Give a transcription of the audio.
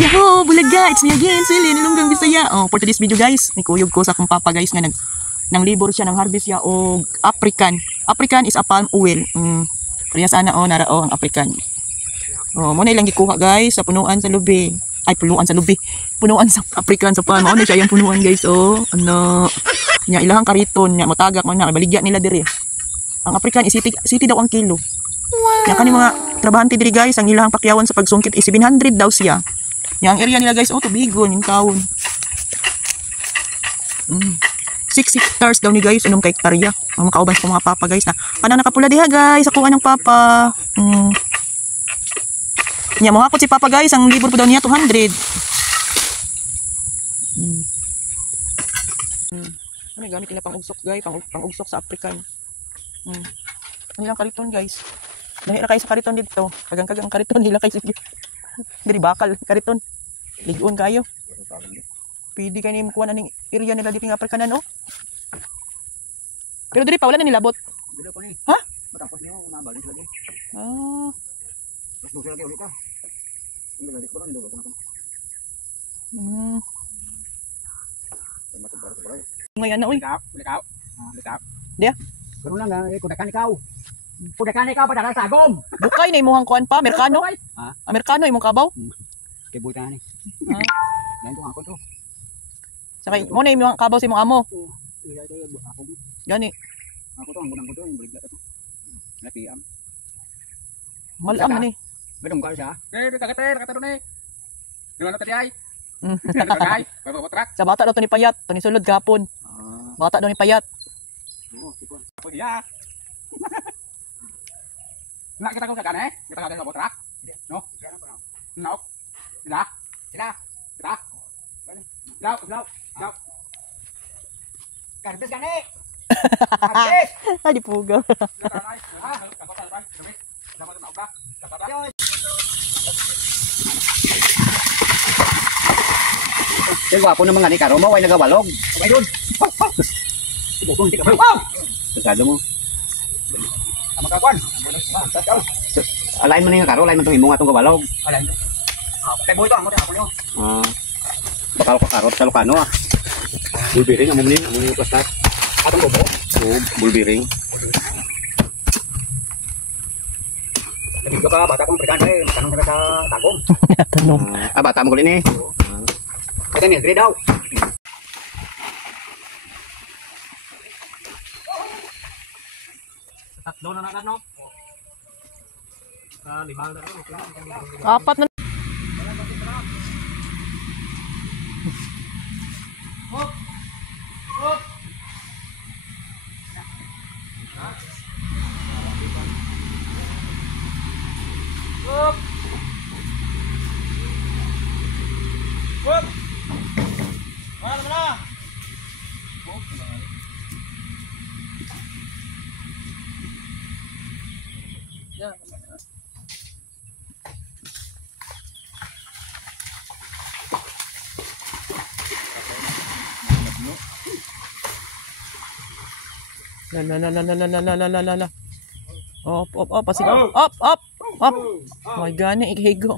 Yahoo! Bulaga! It's me again, Silly, Nilunggang Bisaya. Oh, for today's video guys, may kuyog ko sa akong papa guys nga nang libor siya ng harvest siya o African. African is a palm oil. Kaya sana nara ang African. Oh, mo na ilang gikuha guys sa punuan sa lubi. Ay, punuan sa lubi. Punuan sa African sa palm. Mo na siya yung punuan guys. Oh, ano. Nya ilahang kariton nya matagak man na baligya nila diri. Ang African is city daw ang kilo. Nya kani mga trabahante diri guys, ang ilahang pakyawan sa pagsungkit is 700 daw siya. Nya ang area nila guys, oh tubigon yung taon. 6 hectares daw ni guys, anong hektarya. Ang makauban sa mga papa guys na kanang nakapula diha guys, ako ng papa. Nya mo ako si papa guys, ang libur po daw niya 200. Ano gamit nila pang ugsok guys, pang ugsok sa African. Ano lang kariton guys. Dahil na kayo sa kariton dito. Kagang-kagang kariton nila kayo sige. Diri bakal kariton. Ligon kayo. Pwede kayo ni makuha na ng area nila dito ng Africanan oh. Pero diri pa wala na nilabot. Ha? Matapos niyo kumabalik lagi. Ah. Mas dito lagi ulit ka. Hindi balik ko ron dito ko. Ngayon na uy. Likaw. Dia. Pero lang kudakan ikaw. Kudakan ikaw para sa sagom. Bukay na imong kuan pa, Amerikano. Ha? Amerikano imong kabaw. Kay buta ni. Ha? Yan to ako to. Sakay mo na imong kabaw sa imong amo. Ako. Gani. Ako to ang bunang ko to, yung balik to. Napiam. Malam man ni. Gadong ka siya. Nakatero ni. Ngano tadi ay? Ay, babotrak. Sa bata daw to ni payat, to ni sulod gapon. Bata daw ni payat. Oh, tipo. Ako dia. Nak kita kung sa kaneh, kita kada sa botrak. No? No. Sila. Sila. Law. Karbes gani. Karbes. Ay pugaw. Yung wapo ng mga ni karo mo ay nagawalog. Okay doon. Ibukong hindi ka ba? Sagado mo. Tama ka kwan. Alain mo na yung karo, alain mo itong imong atong kawalog. Alain mo. Kay boy to, ang ako nyo. Bakal ko karot sa Lucano ah. Bulbiring, amo ni plastic. Atong bobo? Oo, bulbiring. Nagiging ka pa, bata kong prekan eh. Matanong ka sa tagong. Tanong. Bata mo ko rin eh. Kaya niya, grade daw. Tatlo na natin, no? Limang na rin. Apat na. La. Op, pasigaw. Op. My God, ikihigo.